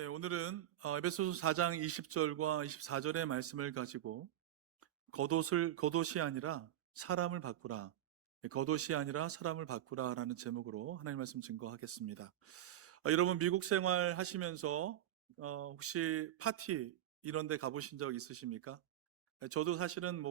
네, 오늘은 에베소서 4장 20절과 24절의 말씀을 가지고 겉옷이 아니라 사람을 바꾸라. 네, 겉옷이 아니라 사람을 바꾸라라는 제목으로 하나님 말씀 증거하겠습니다. 여러분 미국 생활 하시면서 혹시 파티 이런 데 가보신 적 있으십니까? 네, 저도 사실은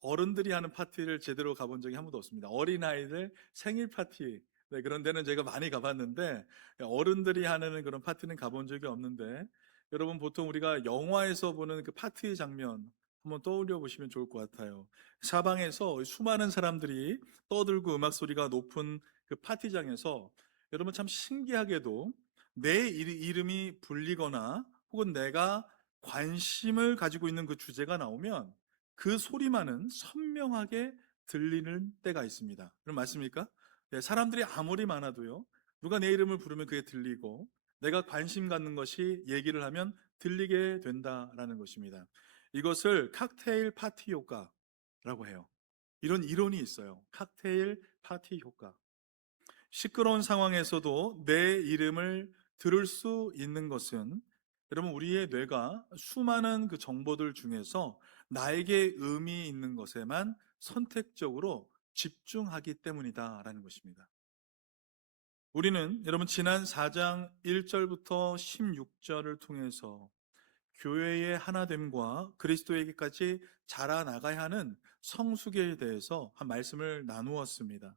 어른들이 하는 파티를 제대로 가본 적이 한 번도 없습니다. 어린아이들 생일 파티, 네, 그런 데는 제가 많이 가봤는데 어른들이 하는 그런 파티는 가본 적이 없는데, 여러분 보통 우리가 영화에서 보는 그 파티 장면 한번 떠올려 보시면 좋을 것 같아요. 사방에서 수많은 사람들이 떠들고 음악 소리가 높은 그 파티장에서, 여러분 참 신기하게도 내 이름이 불리거나 혹은 내가 관심을 가지고 있는 그 주제가 나오면 그 소리만은 선명하게 들리는 때가 있습니다. 그럼 맞습니까? 네, 사람들이 아무리 많아도요, 누가 내 이름을 부르면 그게 들리고 내가 관심 갖는 것이 얘기를 하면 들리게 된다라는 것입니다. 이것을 칵테일 파티 효과라고 해요. 이런 이론이 있어요. 칵테일 파티 효과. 시끄러운 상황에서도 내 이름을 들을 수 있는 것은, 여러분 우리의 뇌가 수많은 그 정보들 중에서 나에게 의미 있는 것에만 선택적으로 집중하기 때문이다라는 것입니다. 우리는 여러분 지난 4장 1절부터 16절을 통해서 교회의 하나됨과 그리스도에게까지 자라나가야 하는 성숙에 대해서 한 말씀을 나누었습니다.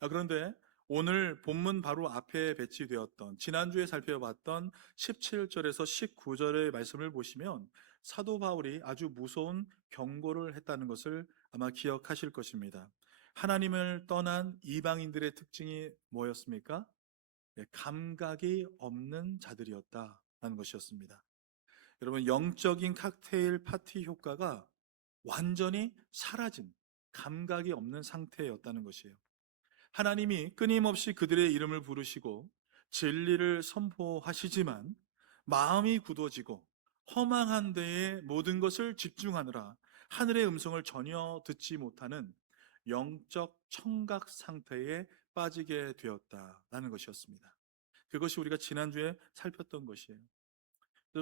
그런데 오늘 본문 바로 앞에 배치되었던, 지난주에 살펴봤던 17절에서 19절의 말씀을 보시면 사도 바울이 아주 무서운 경고를 했다는 것을 아마 기억하실 것입니다. 하나님을 떠난 이방인들의 특징이 뭐였습니까? 네, 감각이 없는 자들이었다는 것이었습니다. 여러분, 영적인 칵테일 파티 효과가 완전히 사라진, 감각이 없는 상태였다는 것이에요. 하나님이 끊임없이 그들의 이름을 부르시고 진리를 선포하시지만 마음이 굳어지고 허망한 데에 모든 것을 집중하느라 하늘의 음성을 전혀 듣지 못하는 영적 청각 상태에 빠지게 되었다라는 것이었습니다. 그것이 우리가 지난주에 살폈던 것이에요.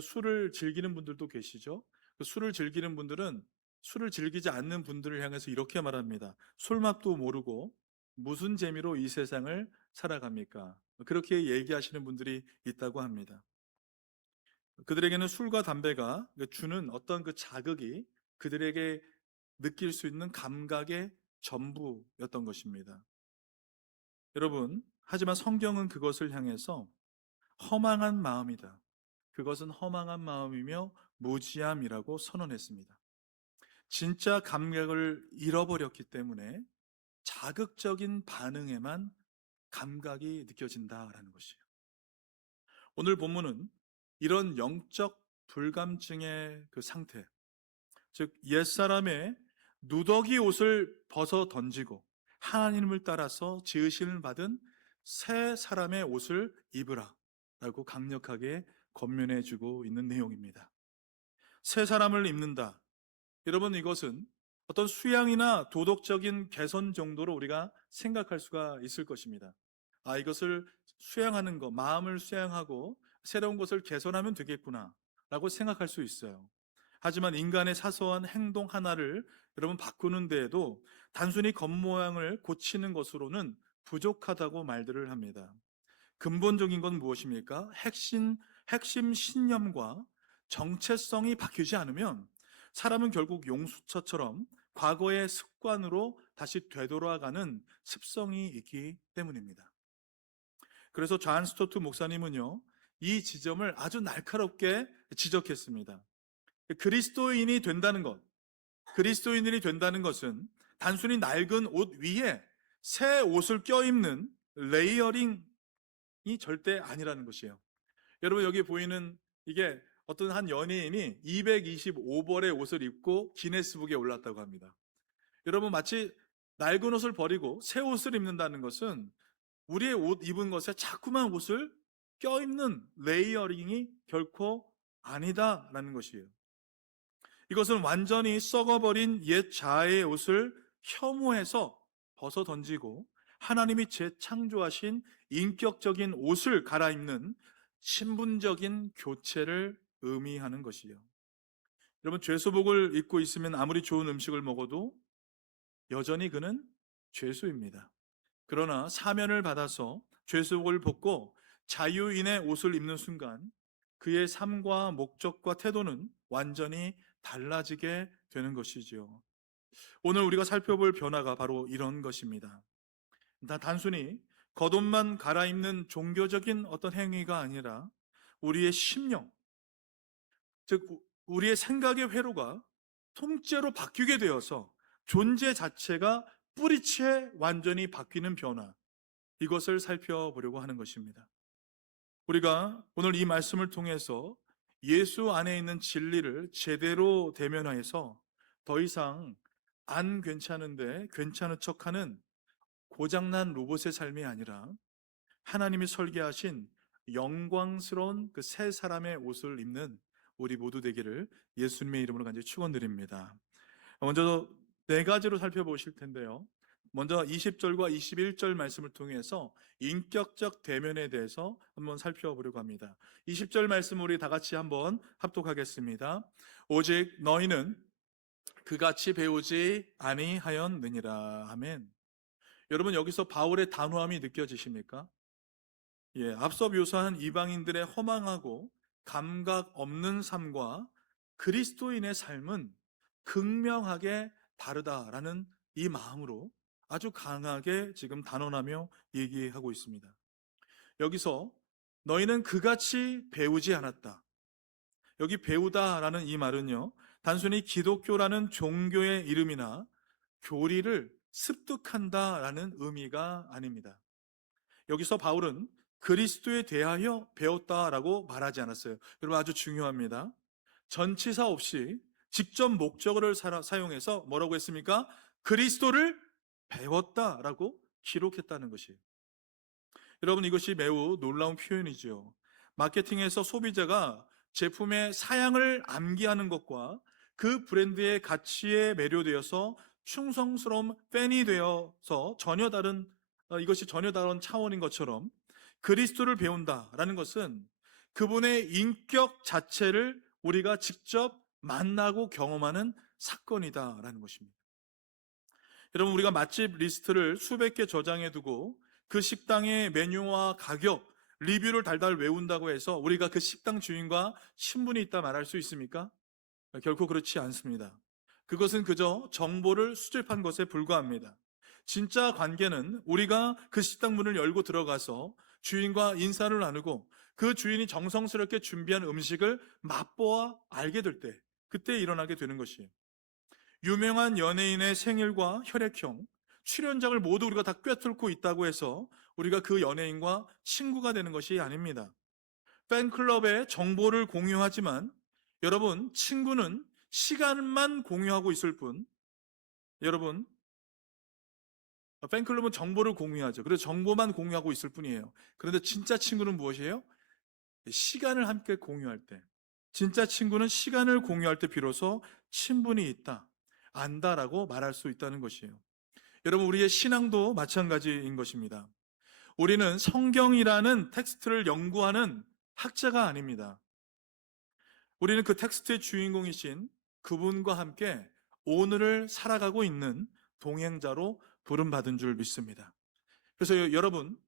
술을 즐기는 분들도 계시죠? 그 술을 즐기는 분들은 술을 즐기지 않는 분들을 향해서 이렇게 말합니다. 술맛도 모르고 무슨 재미로 이 세상을 살아갑니까? 그렇게 얘기하시는 분들이 있다고 합니다. 그들에게는 술과 담배가 주는 어떤 그 자극이 그들에게 느낄 수 있는 감각의 전부였던 것입니다. 여러분, 하지만 성경은 그것을 향해서 허망한 마음이다, 그것은 허망한 마음이며 무지함이라고 선언했습니다. 진짜 감각을 잃어버렸기 때문에 자극적인 반응에만 감각이 느껴진다라는 것이에요. 오늘 본문은 이런 영적 불감증의 그 상태, 즉 옛사람의 누더기 옷을 벗어 던지고 하나님을 따라서 지으심을 받은 새 사람의 옷을 입으라 라고 강력하게 권면해 주고 있는 내용입니다. 새 사람을 입는다. 여러분, 이것은 어떤 수양이나 도덕적인 개선 정도로 우리가 생각할 수가 있을 것입니다. 이것을 수양하는 것, 마음을 수양하고 새로운 것을 개선하면 되겠구나 라고 생각할 수 있어요. 하지만 인간의 사소한 행동 하나를 여러분 바꾸는 데에도 단순히 겉모양을 고치는 것으로는 부족하다고 말들을 합니다. 근본적인 건 무엇입니까? 핵심 신념과 정체성이 바뀌지 않으면 사람은 결국 용수처럼 과거의 습관으로 다시 되돌아가는 습성이 있기 때문입니다. 그래서 존 스토트 목사님은요, 이 지점을 아주 날카롭게 지적했습니다. 그리스도인이 된다는 것, 그리스도인들이 된다는 것은 단순히 낡은 옷 위에 새 옷을 껴입는 레이어링이 절대 아니라는 것이에요. 여러분, 여기 보이는 이게 어떤 한 연예인이 225벌의 옷을 입고 기네스북에 올랐다고 합니다. 여러분, 마치 낡은 옷을 버리고 새 옷을 입는다는 것은 우리의 옷 입은 것에 자꾸만 옷을 껴입는 레이어링이 결코 아니다라는 것이에요. 이것은 완전히 썩어버린 옛 자아의 옷을 혐오해서 벗어 던지고 하나님이 재창조하신 인격적인 옷을 갈아입는 신분적인 교체를 의미하는 것이요. 여러분, 죄수복을 입고 있으면 아무리 좋은 음식을 먹어도 여전히 그는 죄수입니다. 그러나 사면을 받아서 죄수복을 벗고 자유인의 옷을 입는 순간 그의 삶과 목적과 태도는 완전히 달라지게 되는 것이지요. 오늘 우리가 살펴볼 변화가 바로 이런 것입니다. 단순히 겉옷만 갈아입는 종교적인 어떤 행위가 아니라 우리의 심령, 즉 우리의 생각의 회로가 통째로 바뀌게 되어서 존재 자체가 뿌리채 완전히 바뀌는 변화, 이것을 살펴보려고 하는 것입니다. 우리가 오늘 이 말씀을 통해서 예수 안에 있는 진리를 제대로 대면하여서 더 이상 안 괜찮은데 괜찮은 척하는 고장난 로봇의 삶이 아니라 하나님이 설계하신 영광스러운 그 새 사람의 옷을 입는 우리 모두 되기를 예수님의 이름으로 간절히 축원드립니다. 먼저 네 가지로 살펴보실 텐데요. 먼저 20절과 21절 말씀을 통해서 인격적 대면에 대해서 한번 살펴보려고 합니다. 20절 말씀 우리 다 같이 한번 합독하겠습니다. 오직 너희는 그같이 배우지 아니하였느니라. 아멘. 여러분, 여기서 바울의 단호함이 느껴지십니까? 예, 앞서 묘사한 이방인들의 허망하고 감각 없는 삶과 그리스도인의 삶은 극명하게 다르다라는 이 마음으로 아주 강하게 지금 단언하며 얘기하고 있습니다. 여기서 너희는 그같이 배우지 않았다. 여기 배우다라는 이 말은요, 단순히 기독교라는 종교의 이름이나 교리를 습득한다라는 의미가 아닙니다. 여기서 바울은 그리스도에 대하여 배웠다라고 말하지 않았어요. 여러분, 아주 중요합니다. 전치사 없이 직접 목적어를 사용해서 뭐라고 했습니까? 그리스도를 배웠다라고 기록했다는 것이에요. 여러분, 이것이 매우 놀라운 표현이죠. 마케팅에서 소비자가 제품의 사양을 암기하는 것과 그 브랜드의 가치에 매료되어서 충성스러운 팬이 되어서 이것이 전혀 다른 차원인 것처럼 그리스도를 배운다라는 것은 그분의 인격 자체를 우리가 직접 만나고 경험하는 사건이다라는 것입니다. 여러분, 우리가 맛집 리스트를 수백 개 저장해 두고 그 식당의 메뉴와 가격, 리뷰를 달달 외운다고 해서 우리가 그 식당 주인과 친분이 있다 말할 수 있습니까? 결코 그렇지 않습니다. 그것은 그저 정보를 수집한 것에 불과합니다. 진짜 관계는 우리가 그 식당 문을 열고 들어가서 주인과 인사를 나누고 그 주인이 정성스럽게 준비한 음식을 맛보아 알게 될 때, 그때 일어나게 되는 것이에요. 유명한 연예인의 생일과 혈액형, 출연작을 모두 우리가 다 꿰뚫고 있다고 해서 우리가 그 연예인과 친구가 되는 것이 아닙니다. 팬클럽의 정보를 공유하지만 여러분, 친구는 시간만 공유하고 있을 뿐, 여러분, 팬클럽은 정보를 공유하죠. 그래서 정보만 공유하고 있을 뿐이에요. 그런데 진짜 친구는 무엇이에요? 시간을 함께 공유할 때, 진짜 친구는 시간을 공유할 때 비로소 친분이 있다, 안다라고 말할 수 있다는 것이에요. 여러분, 우리의 신앙도 마찬가지인 것입니다. 우리는 성경이라는 텍스트를 연구하는 학자가 아닙니다. 우리는 그 텍스트의 주인공이신 그분과 함께 오늘을 살아가고 있는 동행자로 부름받은 줄 믿습니다. 그래서 여러분,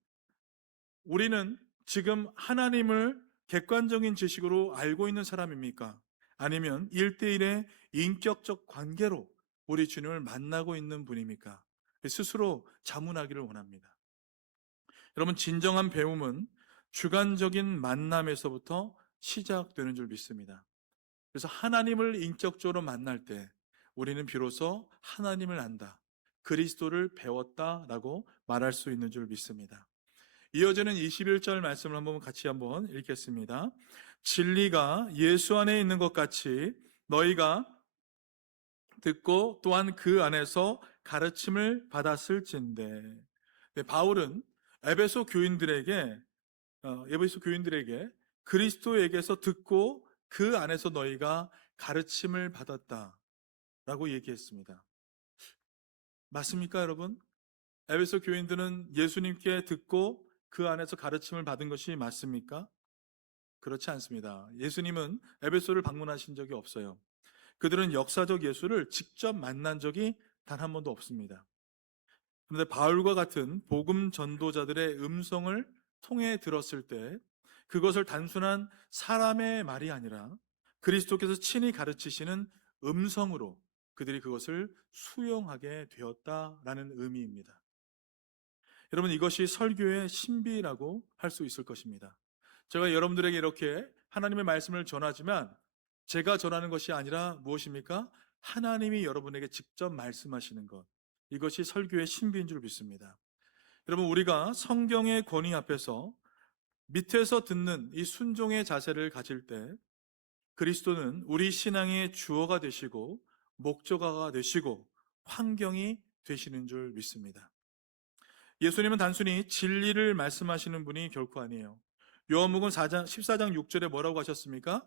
우리는 지금 하나님을 객관적인 지식으로 알고 있는 사람입니까? 아니면 1대1의 인격적 관계로 우리 주님을 만나고 있는 분입니까? 스스로 자문하기를 원합니다. 여러분, 진정한 배움은 주관적인 만남에서부터 시작되는 줄 믿습니다. 그래서 하나님을 인격적으로 만날 때 우리는 비로소 하나님을 안다, 그리스도를 배웠다라고 말할 수 있는 줄 믿습니다. 이어지는 21절 말씀을 같이 한번 읽겠습니다. 진리가 예수 안에 있는 것 같이 너희가 듣고 또한 그 안에서 가르침을 받았을진데. 네, 바울은 에베소 교인들에게 그리스도에게서 듣고 그 안에서 너희가 가르침을 받았다라고 얘기했습니다. 맞습니까, 여러분? 에베소 교인들은 예수님께 듣고 그 안에서 가르침을 받은 것이 맞습니까? 그렇지 않습니다. 예수님은 에베소를 방문하신 적이 없어요. 그들은 역사적 예수를 직접 만난 적이 단 한 번도 없습니다. 그런데 바울과 같은 복음 전도자들의 음성을 통해 들었을 때 그것을 단순한 사람의 말이 아니라 그리스도께서 친히 가르치시는 음성으로 그들이 그것을 수용하게 되었다라는 의미입니다. 여러분, 이것이 설교의 신비라고 할 수 있을 것입니다. 제가 여러분들에게 이렇게 하나님의 말씀을 전하지만 제가 전하는 것이 아니라 무엇입니까? 하나님이 여러분에게 직접 말씀하시는 것. 이것이 설교의 신비인 줄 믿습니다. 여러분, 우리가 성경의 권위 앞에서 밑에서 듣는 이 순종의 자세를 가질 때 그리스도는 우리 신앙의 주어가 되시고 목적어가 되시고 환경이 되시는 줄 믿습니다. 예수님은 단순히 진리를 말씀하시는 분이 결코 아니에요. 요한복음 14장 6절에 뭐라고 하셨습니까?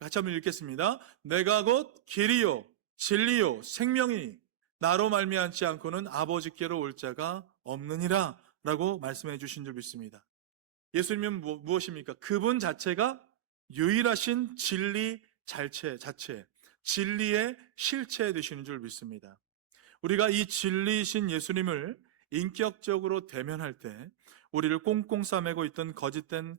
같이 한번 읽겠습니다. 내가 곧 길이요 진리요 생명이니 나로 말미암지 않고는 아버지께로 올 자가 없느니라 라고 말씀해 주신 줄 믿습니다. 예수님은 무엇입니까? 그분 자체가 유일하신 진리 자체, 진리의 실체 되시는 줄 믿습니다. 우리가 이 진리이신 예수님을 인격적으로 대면할 때 우리를 꽁꽁 싸매고 있던 거짓된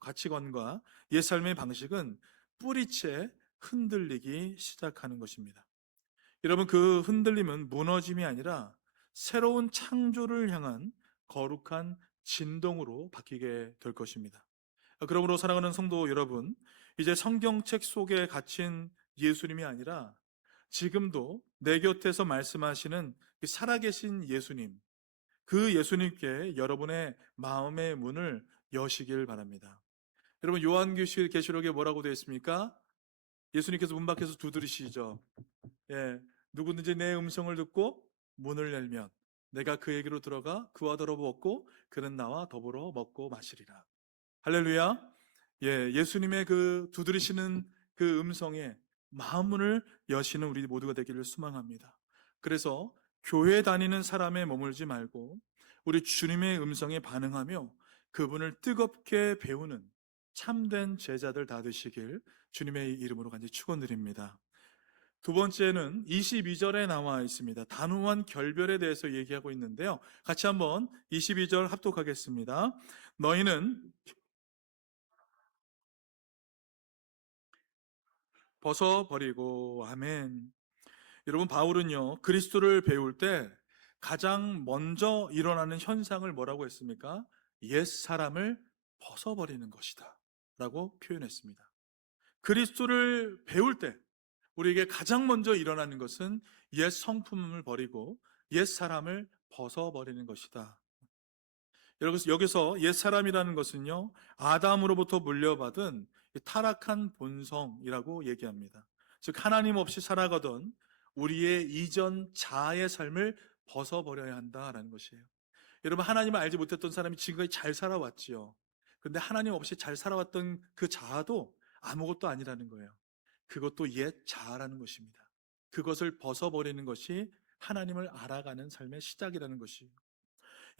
가치관과 옛 삶의 방식은 뿌리채 흔들리기 시작하는 것입니다. 여러분, 그 흔들림은 무너짐이 아니라 새로운 창조를 향한 거룩한 진동으로 바뀌게 될 것입니다. 그러므로 사랑하는 성도 여러분, 이제 성경책 속에 갇힌 예수님이 아니라 지금도 내 곁에서 말씀하시는 살아계신 예수님, 그 예수님께 여러분의 마음의 문을 여시길 바랍니다. 여러분, 요한계시록에 뭐라고 되어 있습니까? 예수님께서 문 밖에서 두드리시죠. 예, 누구든지 내 음성을 듣고 문을 열면 내가 그에게로 들어가 그와 더불어 먹고 그는 나와 더불어 먹고 마시리라. 할렐루야. 예, 예수님의 그 두드리시는 그 음성에 마음문을 여시는 우리 모두가 되기를 소망합니다. 그래서 교회 다니는 사람에 머물지 말고 우리 주님의 음성에 반응하며 그분을 뜨겁게 배우는 참된 제자들 다 되시길 주님의 이름으로 간절히 축원드립니다. 두 번째는 22절에 나와 있습니다. 단호한 결별에 대해서 얘기하고 있는데요. 같이 한번 22절 합독하겠습니다. 너희는 벗어버리고. 아멘. 여러분, 바울은요 그리스도를 배울 때 가장 먼저 일어나는 현상을 뭐라고 했습니까? 옛 사람을 벗어버리는 것이다 라고 표현했습니다. 그리스도를 배울 때 우리에게 가장 먼저 일어나는 것은 옛 성품을 버리고 옛 사람을 벗어버리는 것이다. 여기서 옛 사람이라는 것은요 아담으로부터 물려받은 타락한 본성이라고 얘기합니다. 즉 하나님 없이 살아가던 우리의 이전 자아의 삶을 벗어버려야 한다라는 것이에요. 여러분, 하나님을 알지 못했던 사람이 지금까지 잘 살아왔지요. 그런데 하나님 없이 잘 살아왔던 그 자아도 아무것도 아니라는 거예요. 그것도 옛 자아라는 것입니다. 그것을 벗어버리는 것이 하나님을 알아가는 삶의 시작이라는 것이에요.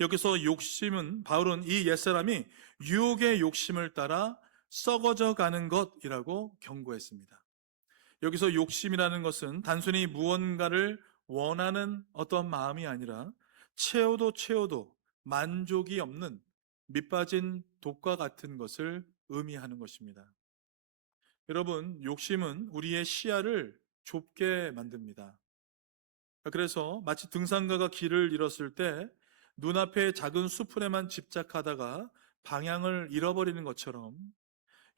여기서 욕심은, 바울은 이 옛사람이 유혹의 욕심을 따라 썩어져 가는 것이라고 경고했습니다. 여기서 욕심이라는 것은 단순히 무언가를 원하는 어떤 마음이 아니라 채워도 만족이 없는 밑빠진 독과 같은 것을 의미하는 것입니다. 여러분, 욕심은 우리의 시야를 좁게 만듭니다. 그래서 마치 등산가가 길을 잃었을 때 눈앞의 작은 수풀에만 집착하다가 방향을 잃어버리는 것처럼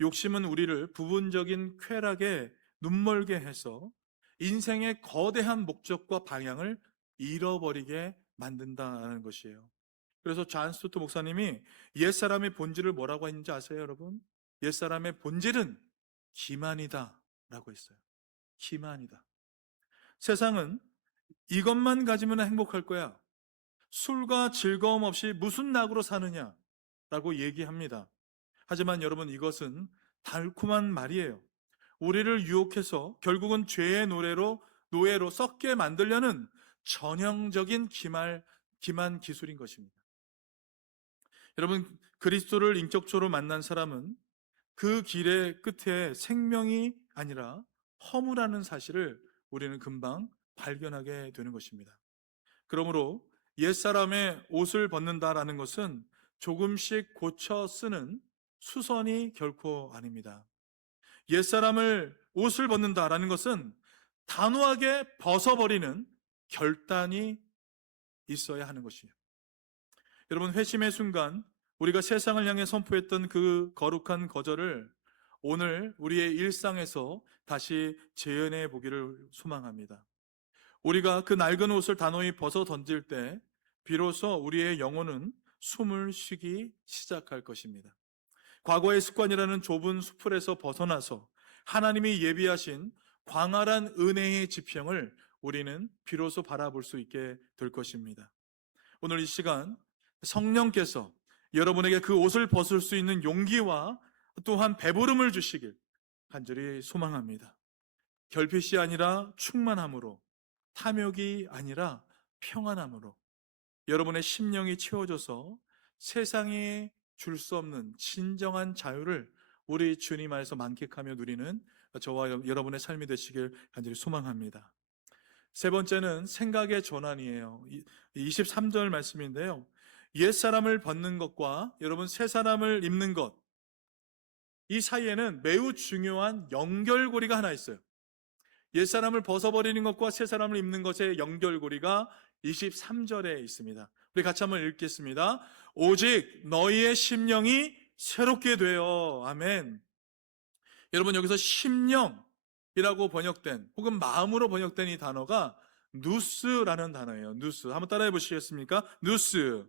욕심은 우리를 부분적인 쾌락에 눈멀게 해서 인생의 거대한 목적과 방향을 잃어버리게 만든다는 것이에요. 그래서 존 스토트 목사님이 옛사람의 본질을 뭐라고 했는지 아세요, 여러분? 옛사람의 본질은 기만이다 라고 했어요. 기만이다. 세상은 이것만 가지면 행복할 거야. 술과 즐거움 없이 무슨 낙으로 사느냐 라고 얘기합니다. 하지만 여러분, 이것은 달콤한 말이에요. 우리를 유혹해서 결국은 죄의 노예로 썩게 만들려는 전형적인 기만 기술인 것입니다. 여러분, 그리스도를 인격적으로 만난 사람은 그 길의 끝에 생명이 아니라 허무라는 사실을 우리는 금방 발견하게 되는 것입니다. 그러므로 옛사람의 옷을 벗는다라는 것은 조금씩 고쳐 쓰는 수선이 결코 아닙니다. 옛사람을 옷을 벗는다라는 것은 단호하게 벗어버리는 결단이 있어야 하는 것이에요. 여러분, 회심의 순간 우리가 세상을 향해 선포했던 그 거룩한 거절을 오늘 우리의 일상에서 다시 재현해 보기를 소망합니다. 우리가 그 낡은 옷을 단호히 벗어 던질 때 비로소 우리의 영혼은 숨을 쉬기 시작할 것입니다. 과거의 습관이라는 좁은 수풀에서 벗어나서 하나님이 예비하신 광활한 은혜의 지평을 우리는 비로소 바라볼 수 있게 될 것입니다. 오늘 이 시간 성령께서 여러분에게 그 옷을 벗을 수 있는 용기와 또한 배부름을 주시길 간절히 소망합니다. 결핍이 아니라 충만함으로, 탐욕이 아니라 평안함으로 여러분의 심령이 채워져서 세상에 줄 수 없는 진정한 자유를 우리 주님 안에서 만끽하며 누리는 저와 여러분의 삶이 되시길 간절히 소망합니다. 세 번째는 생각의 전환이에요. 23절 말씀인데요. 옛사람을 벗는 것과 여러분 새 사람을 입는 것, 이 사이에는 매우 중요한 연결고리가 하나 있어요. 옛사람을 벗어버리는 것과 새 사람을 입는 것의 연결고리가 23절에 있습니다. 우리 같이 한번 읽겠습니다. 오직 너희의 심령이 새롭게 되어. 아멘. 여러분, 여기서 심령이라고 번역된 혹은 마음으로 번역된 이 단어가 누스라는 단어예요. 누스. 한번 따라해 보시겠습니까? 누스.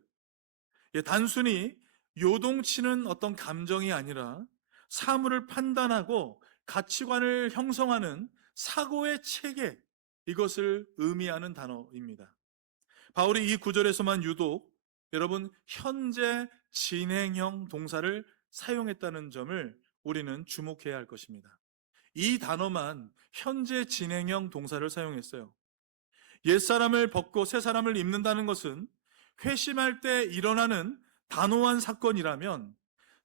예, 단순히 요동치는 어떤 감정이 아니라 사물을 판단하고 가치관을 형성하는 사고의 체계, 이것을 의미하는 단어입니다. 바울이 이 구절에서만 유독 여러분 현재 진행형 동사를 사용했다는 점을 우리는 주목해야 할 것입니다. 이 단어만 현재 진행형 동사를 사용했어요. 옛사람을 벗고 새 사람을 입는다는 것은 회심할 때 일어나는 단호한 사건이라면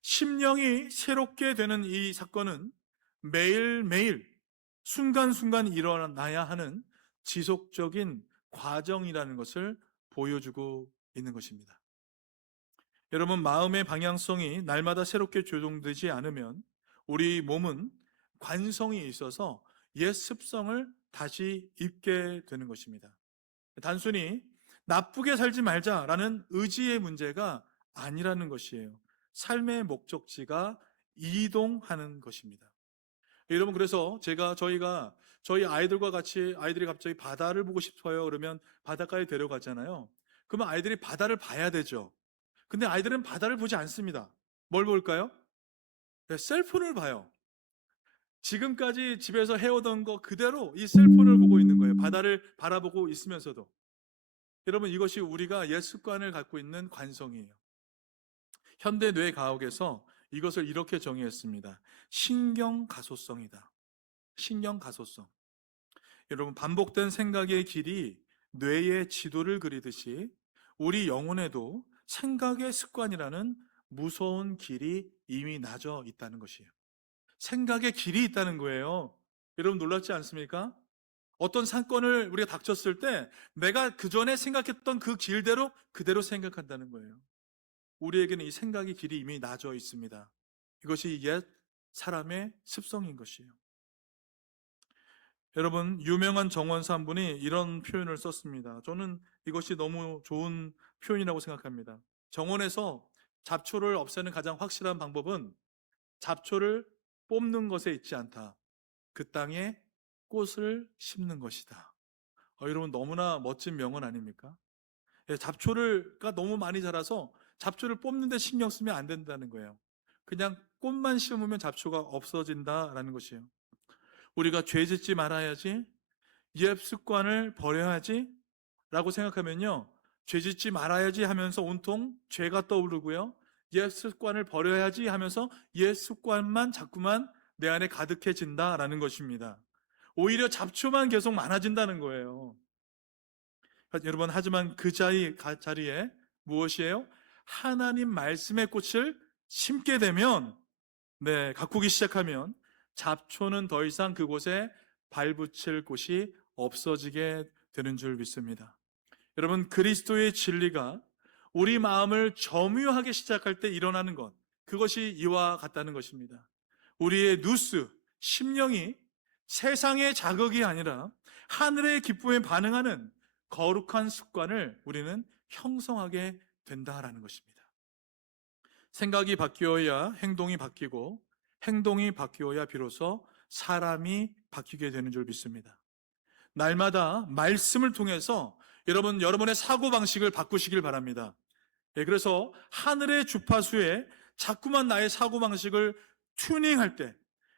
심령이 새롭게 되는 이 사건은 매일매일 순간순간 일어나야 하는 지속적인 과정이라는 것을 보여주고 있는 것입니다. 여러분, 마음의 방향성이 날마다 새롭게 조정되지 않으면 우리 몸은 관성이 있어서 옛 습성을 다시 입게 되는 것입니다. 단순히 나쁘게 살지 말자라는 의지의 문제가 아니라는 것이에요. 삶의 목적지가 이동하는 것입니다. 여러분, 그래서 저희가 저희 아이들과 같이 아이들이 갑자기 바다를 보고 싶어요 그러면 바닷가에 데려가잖아요. 그러면 아이들이 바다를 봐야 되죠. 근데 아이들은 바다를 보지 않습니다. 뭘 볼까요? 네, 셀폰을 봐요. 지금까지 집에서 해오던 거 그대로 이 셀폰을 보고 있는 거예요. 바다를 바라보고 있으면서도. 여러분, 이것이 우리가 옛 습관을 갖고 있는 관성이에요. 현대 뇌과학에서 이것을 이렇게 정의했습니다. 신경가소성이다. 신경가소성. 여러분, 반복된 생각의 길이 뇌의 지도를 그리듯이 우리 영혼에도 생각의 습관이라는 무서운 길이 이미 나져 있다는 것이에요. 생각의 길이 있다는 거예요. 여러분, 놀랍지 않습니까? 어떤 사건을 우리가 닥쳤을 때 내가 그전에 생각했던 그 길대로 그대로 생각한다는 거예요. 우리에게는 이 생각의 길이 이미 나져 있습니다. 이것이 옛 사람의 습성인 것이에요. 여러분, 유명한 정원사 한 분이 이런 표현을 썼습니다. 저는 이것이 너무 좋은 표현이라고 생각합니다. 정원에서 잡초를 없애는 가장 확실한 방법은 잡초를 뽑는 것에 있지 않다. 그 땅에 꽃을 심는 것이다. 여러분, 너무나 멋진 명언 아닙니까? 예, 잡초가 너무 많이 자라서 잡초를 뽑는 데 신경 쓰면 안 된다는 거예요. 그냥 꽃만 심으면 잡초가 없어진다라는 것이에요. 우리가 죄 짓지 말아야지, 옛 습관을 버려야지 라고 생각하면요, 죄 짓지 말아야지 하면서 온통 죄가 떠오르고요, 옛 습관을 버려야지 하면서 옛 습관만 자꾸만 내 안에 가득해진다라는 것입니다. 오히려 잡초만 계속 많아진다는 거예요. 여러분, 하지만 그 자리에 무엇이에요? 하나님 말씀의 꽃을 심게 되면 네, 가꾸기 시작하면 잡초는 더 이상 그곳에 발붙일 곳이 없어지게 되는 줄 믿습니다. 여러분, 그리스도의 진리가 우리 마음을 점유하기 시작할 때 일어나는 것, 그것이 이와 같다는 것입니다. 우리의 누스, 심령이 세상의 자극이 아니라 하늘의 기쁨에 반응하는 거룩한 습관을 우리는 형성하게 된다라는 것입니다. 생각이 바뀌어야 행동이 바뀌고, 행동이 바뀌어야 비로소 사람이 바뀌게 되는 줄 믿습니다. 날마다 말씀을 통해서 여러분의 사고방식을 바꾸시길 바랍니다. 예, 그래서 하늘의 주파수에 자꾸만 나의 사고방식을 튜닝할 때,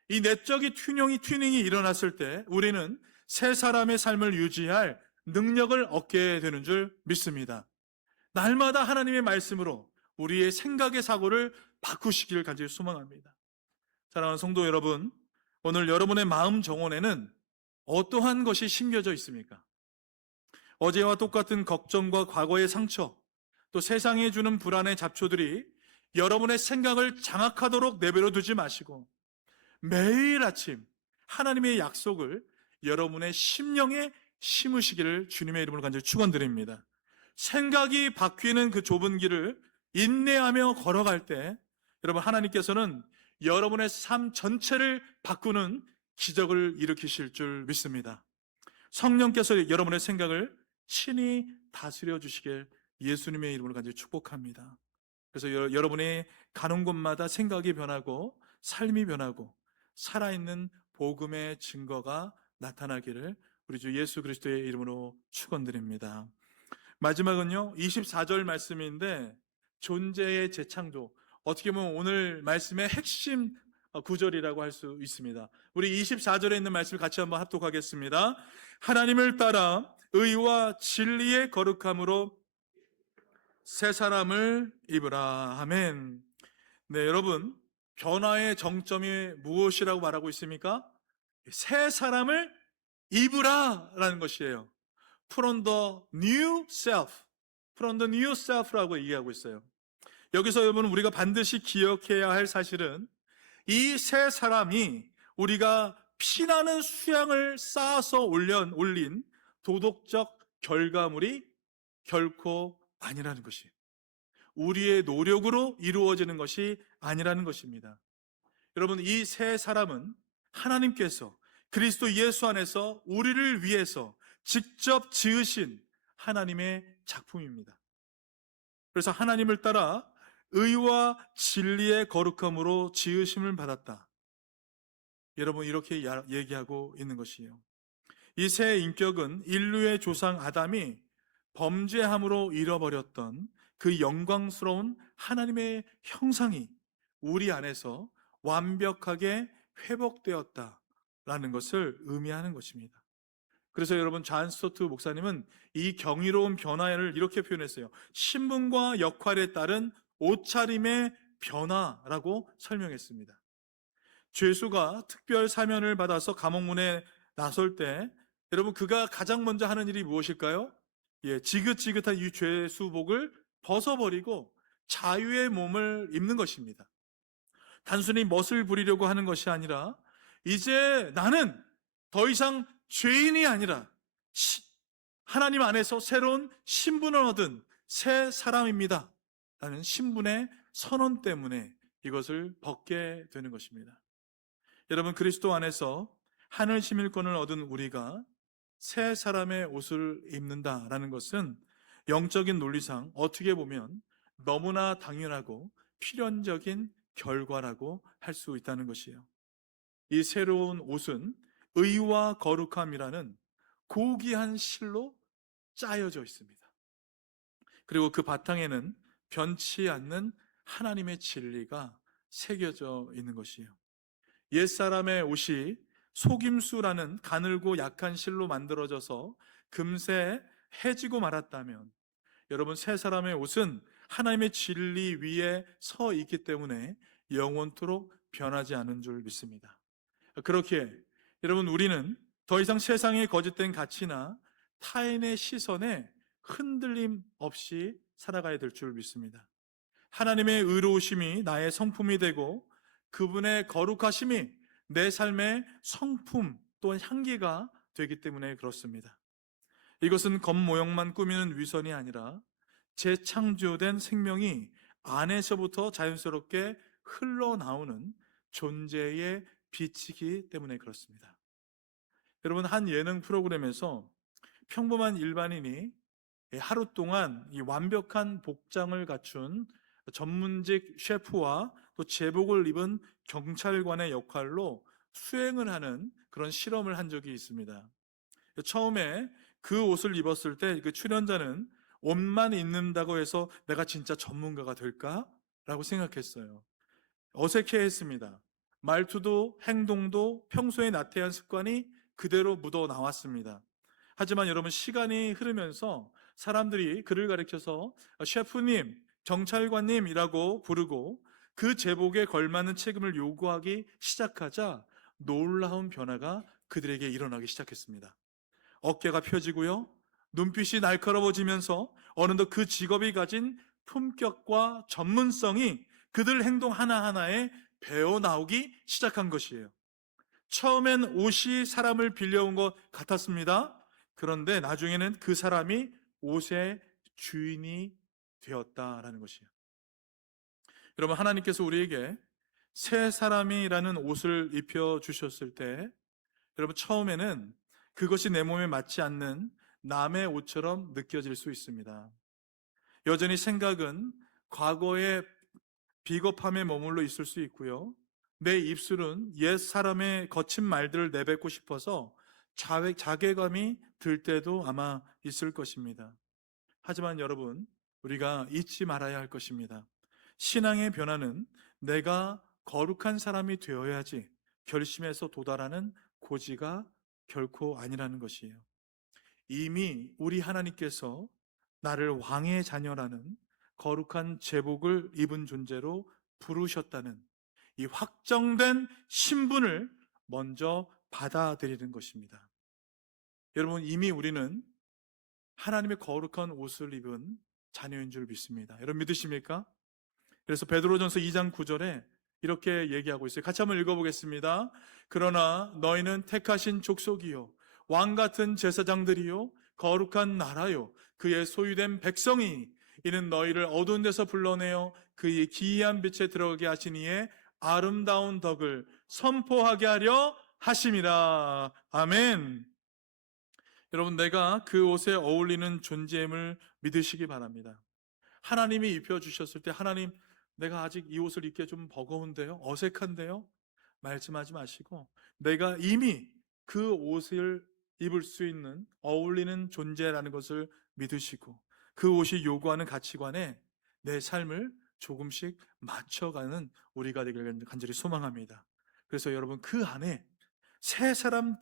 이 내적인 튜닝이 일어났을 때 우리는 새 사람의 삶을 유지할 능력을 얻게 되는 줄 믿습니다. 날마다 하나님의 말씀으로 우리의 생각의 사고를 바꾸시기를 간절히 소망합니다. 사랑하는 성도 여러분, 오늘 여러분의 마음 정원에는 어떠한 것이 심겨져 있습니까? 어제와 똑같은 걱정과 과거의 상처, 또 세상이 주는 불안의 잡초들이 여러분의 생각을 장악하도록 내버려 두지 마시고 매일 아침 하나님의 약속을 여러분의 심령에 심으시기를 주님의 이름으로 간절히 축원드립니다. 생각이 바뀌는 그 좁은 길을 인내하며 걸어갈 때 여러분, 하나님께서는 여러분의 삶 전체를 바꾸는 기적을 일으키실 줄 믿습니다. 성령께서 여러분의 생각을 친히 다스려 주시길 예수님의 이름으로 간절히 축복합니다. 그래서 여러분이 가는 곳마다 생각이 변하고 삶이 변하고 살아있는 복음의 증거가 나타나기를 우리 주 예수 그리스도의 이름으로 축원드립니다. 마지막은요, 24절 말씀인데 존재의 재창조, 어떻게 보면 오늘 말씀의 핵심 구절이라고 할 수 있습니다. 우리 24절에 있는 말씀을 같이 한번 합독하겠습니다. 하나님을 따라 의와 진리의 거룩함으로 새 사람을 입으라. 아멘. 네, 여러분, 변화의 정점이 무엇이라고 말하고 있습니까? 새 사람을 입으라 라는 것이에요. From the new self, from the new self라고 얘기하고 있어요. 여기서 여러분, 우리가 반드시 기억해야 할 사실은 이 새 사람이 우리가 피나는 수양을 쌓아서 올린 도덕적 결과물이 결코 아니라는 것이, 우리의 노력으로 이루어지는 것이 아니라는 것입니다. 여러분, 이 새 사람은 하나님께서 그리스도 예수 안에서 우리를 위해서 직접 지으신 하나님의 작품입니다. 그래서 하나님을 따라 의와 진리의 거룩함으로 지으심을 받았다. 여러분, 이렇게 얘기하고 있는 것이에요. 이 새 인격은 인류의 조상 아담이 범죄함으로 잃어버렸던 그 영광스러운 하나님의 형상이 우리 안에서 완벽하게 회복되었다라는 것을 의미하는 것입니다. 그래서 여러분, 존 스토트 목사님은 이 경이로운 변화를 이렇게 표현했어요. 신분과 역할에 따른 옷차림의 변화라고 설명했습니다. 죄수가 특별 사면을 받아서 감옥문에 나설 때 여러분, 그가 가장 먼저 하는 일이 무엇일까요? 지긋지긋한 이 죄수복을 벗어버리고 자유의 몸을 입는 것입니다. 단순히 멋을 부리려고 하는 것이 아니라 이제 나는 더 이상 죄인이 아니라 하나님 안에서 새로운 신분을 얻은 새 사람입니다 라는 신분의 선언 때문에 이것을 벗게 되는 것입니다. 여러분, 그리스도 안에서 하늘 시민권을 얻은 우리가 새 사람의 옷을 입는다라는 것은 영적인 논리상 어떻게 보면 너무나 당연하고 필연적인 결과라고 할 수 있다는 것이에요. 이 새로운 옷은 의와 거룩함이라는 고귀한 실로 짜여져 있습니다. 그리고 그 바탕에는 변치 않는 하나님의 진리가 새겨져 있는 것이에요. 옛사람의 옷이 속임수라는 가늘고 약한 실로 만들어져서 금세 해지고 말았다면, 여러분, 새 사람의 옷은 하나님의 진리 위에 서 있기 때문에 영원토록 변하지 않은 줄 믿습니다. 그렇게 여러분, 우리는 더 이상 세상의 거짓된 가치나 타인의 시선에 흔들림 없이 살아가야 될 줄 믿습니다. 하나님의 의로우심이 나의 성품이 되고 그분의 거룩하심이 내 삶의 성품 또한 향기가 되기 때문에 그렇습니다. 이것은 겉모형만 꾸미는 위선이 아니라 재창조된 생명이 안에서부터 자연스럽게 흘러나오는 존재의 빛이기 때문에 그렇습니다. 여러분, 한 예능 프로그램에서 평범한 일반인이 하루 동안 이 완벽한 복장을 갖춘 전문직 셰프와 또 제복을 입은 경찰관의 역할로 수행을 하는 그런 실험을 한 적이 있습니다. 처음에 그 옷을 입었을 때 그 출연자는 옷만 입는다고 해서 내가 진짜 전문가가 될까? 라고 생각했어요. 어색해했습니다. 말투도 행동도 평소에 나태한 습관이 그대로 묻어 나왔습니다. 하지만 여러분, 시간이 흐르면서 사람들이 그를 가리켜서 셰프님, 경찰관님이라고 부르고 그 제복에 걸맞는 책임을 요구하기 시작하자 놀라운 변화가 그들에게 일어나기 시작했습니다. 어깨가 펴지고요, 눈빛이 날카로워지면서 어느덧 그 직업이 가진 품격과 전문성이 그들 행동 하나하나에 배어 나오기 시작한 것이에요. 처음엔 옷이 사람을 빌려온 것 같았습니다. 그런데 나중에는 그 사람이 옷의 주인이 되었다라는 것이에요. 여러분, 하나님께서 우리에게 새 사람이라는 옷을 입혀 주셨을 때, 여러분, 처음에는 그것이 내 몸에 맞지 않는 남의 옷처럼 느껴질 수 있습니다. 여전히 생각은 과거의 비겁함에 머물러 있을 수 있고요, 내 입술은 옛 사람의 거친 말들을 내뱉고 싶어서 자괴감이 들 때도 아마 있을 것입니다. 하지만 여러분, 우리가 잊지 말아야 할 것입니다. 신앙의 변화는 내가 거룩한 사람이 되어야지 결심해서 도달하는 고지가 결코 아니라는 것이에요. 이미 우리 하나님께서 나를 왕의 자녀라는 거룩한 제복을 입은 존재로 부르셨다는 이 확정된 신분을 먼저 받아들이는 것입니다. 여러분, 이미 우리는 하나님의 거룩한 옷을 입은 자녀인 줄 믿습니다. 여러분, 믿으십니까? 그래서 베드로전서 2장 9절에 이렇게 얘기하고 있어요. 같이 한번 읽어보겠습니다. 그러나 너희는 택하신 족속이요 왕 같은 제사장들이요 거룩한 나라요 그의 소유된 백성이, 이는 너희를 어두운 데서 불러내어 그의 기이한 빛에 들어가게 하신 이의 아름다운 덕을 선포하게 하려 하심이라. 아멘. 여러분, 내가 그 옷에 어울리는 존재임을 믿으시기 바랍니다. 하나님이 입혀주셨을 때, 하나님, 내가 아직 이 옷을 입기 좀 버거운데요, 어색한데요, 말씀하지 마시고 내가 이미 그 옷을 입을 수 있는 어울리는 존재라는 것을 믿으시고 그 옷이 요구하는 가치관에 내 삶을 조금씩 맞춰가는 우리가 되기를 간절히 소망합니다. 그래서 여러분, 그 안에 새 사람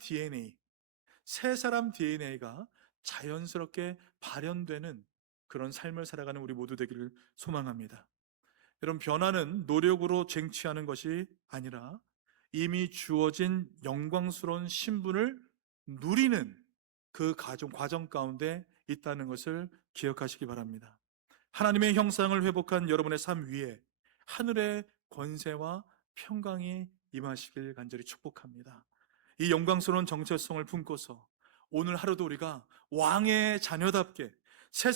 DNA가 자연스럽게 발현되는 그런 삶을 살아가는 우리 모두 되기를 소망합니다. 여러분, 변화는 노력으로 쟁취하는 것이 아니라 이미 주어진 영광스러운 신분을 누리는 그 과정 가운데 있다는 것을 기억하시기 바랍니다. 하나님의 형상을 회복한 여러분의 삶 위에 하늘의 권세와 평강이 임하시길 간절히 축복합니다. 이 영광스러운 정체성을 품고서 오늘 하루도 우리가 왕의 자녀답게 새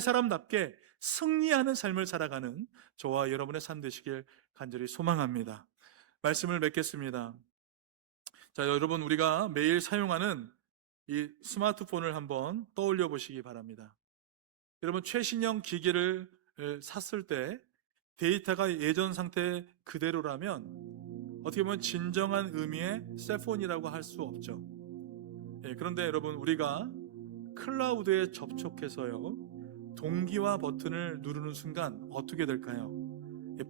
사람답게 승리하는 삶을 살아가는 저와 여러분의 삶 되시길 간절히 소망합니다. 말씀을 맺겠습니다. 자, 여러분, 우리가 매일 사용하는 이 스마트폰을 한번 떠올려 보시기 바랍니다. 여러분, 최신형 기기를 샀을 때 데이터가 예전 상태 그대로라면 어떻게 보면 진정한 의미의 셀폰이라고 할 수 없죠. 그런데 여러분, 우리가 클라우드에 접촉해서요, 동기화 버튼을 누르는 순간 어떻게 될까요?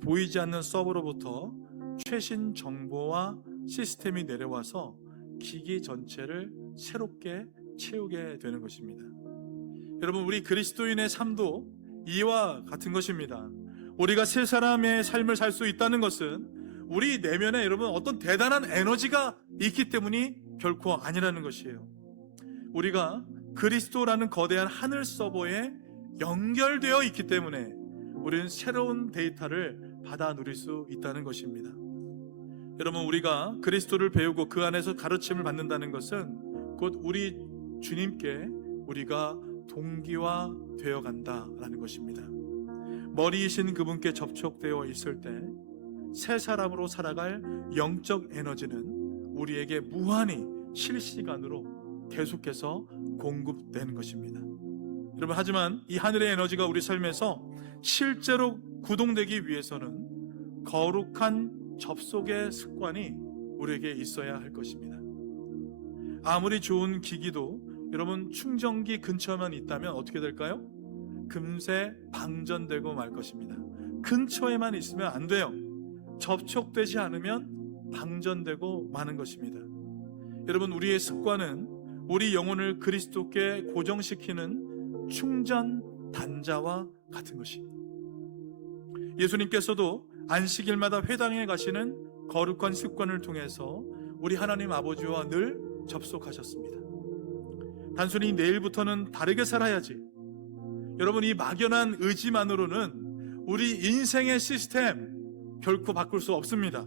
보이지 않는 서버로부터 최신 정보와 시스템이 내려와서 기기 전체를 새롭게 채우게 되는 것입니다. 여러분, 우리 그리스도인의 삶도 이와 같은 것입니다. 우리가 새 사람의 삶을 살 수 있다는 것은 우리 내면에 여러분 어떤 대단한 에너지가 있기 때문이 결코 아니라는 것이에요. 우리가 그리스도라는 거대한 하늘 서버에 연결되어 있기 때문에 우리는 새로운 데이터를 받아 누릴 수 있다는 것입니다. 여러분, 우리가 그리스도를 배우고 그 안에서 가르침을 받는다는 것은 곧 우리 주님께 우리가 동기화 되어 간다라는 것입니다. 머리이신 그분께 접촉되어 있을 때 새 사람으로 살아갈 영적 에너지는 우리에게 무한히 실시간으로 계속해서 공급되는 것입니다. 여러분, 하지만 이 하늘의 에너지가 우리 삶에서 실제로 구동되기 위해서는 거룩한 접속의 습관이 우리에게 있어야 할 것입니다. 아무리 좋은 기기도 여러분 충전기 근처만 있다면 어떻게 될까요? 금세 방전되고 말 것입니다. 근처에만 있으면 안 돼요. 접촉되지 않으면 방전되고 마는 것입니다. 여러분, 우리의 습관은 우리 영혼을 그리스도께 고정시키는 충전 단자와 같은 것입니다. 예수님께서도 안식일마다 회당에 가시는 거룩한 습관을 통해서 우리 하나님 아버지와 늘 접속하셨습니다. 단순히 내일부터는 다르게 살아야지, 여러분, 이 막연한 의지만으로는 우리 인생의 시스템 결코 바꿀 수 없습니다.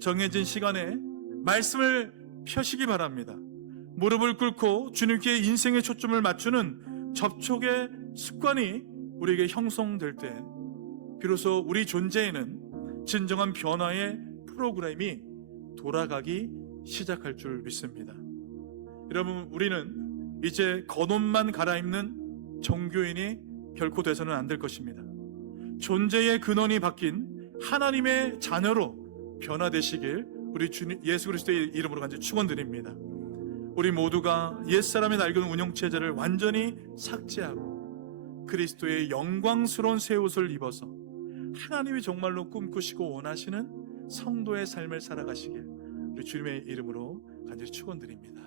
정해진 시간에 말씀을 펴시기 바랍니다. 무릎을 꿇고 주님께 인생의 초점을 맞추는 접촉의 습관이 우리에게 형성될 때 비로소 우리 존재에는 진정한 변화의 프로그램이 돌아가기 시작할 줄 믿습니다. 여러분, 우리는 이제 겉옷만 갈아입는 종교인이 결코 돼서는 안 될 것입니다. 존재의 근원이 바뀐 하나님의 자녀로 변화되시길 우리 주님 예수 그리스도의 이름으로 간절히 축원드립니다. 우리 모두가 옛사람의 낡은 운영체제를 완전히 삭제하고 그리스도의 영광스러운 새 옷을 입어서 하나님이 정말로 꿈꾸시고 원하시는 성도의 삶을 살아가시길 우리 주님의 이름으로 간절히 축원드립니다.